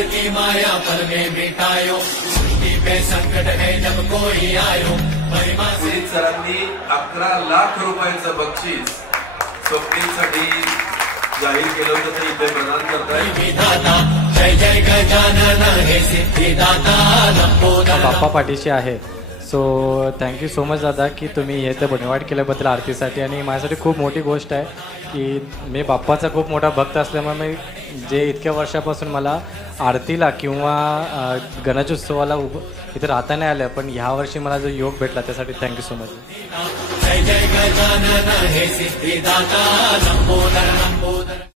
सतगुरु की माया पल में मिटायो, सृष्टि पे संकट है जब कोई आयो। पुनीत सरांनी 11 लाख रुपयांचं बक्षीस स्वप्नीलसाठी जाहीर केलं होतं, ते इथे प्रदान करतायत। विधाता जय जय गजानन हे सिद्धिदाता लंबोदर बाप्पा पाठीशी आहे। सो थँक्यू सो मच दादा की तुम्ही इथे बनवाट केल्याबद्दल आरतीसाठी। आणि माझ्यासाठी खूप मोठी गोष्ट आहे की मी बाप्पाचा खूप मोठा भक्त असल्यामुळे मी जे इतक्या वर्षापासून मला आरतीला किंवा गणेशोत्सवाला इथे राहता नाही आलं, पण ह्या वर्षी मला जो योग भेटला त्यासाठी थँक्यू सो मच। जय जय गजानन हे सिद्धिदाता लंबोदर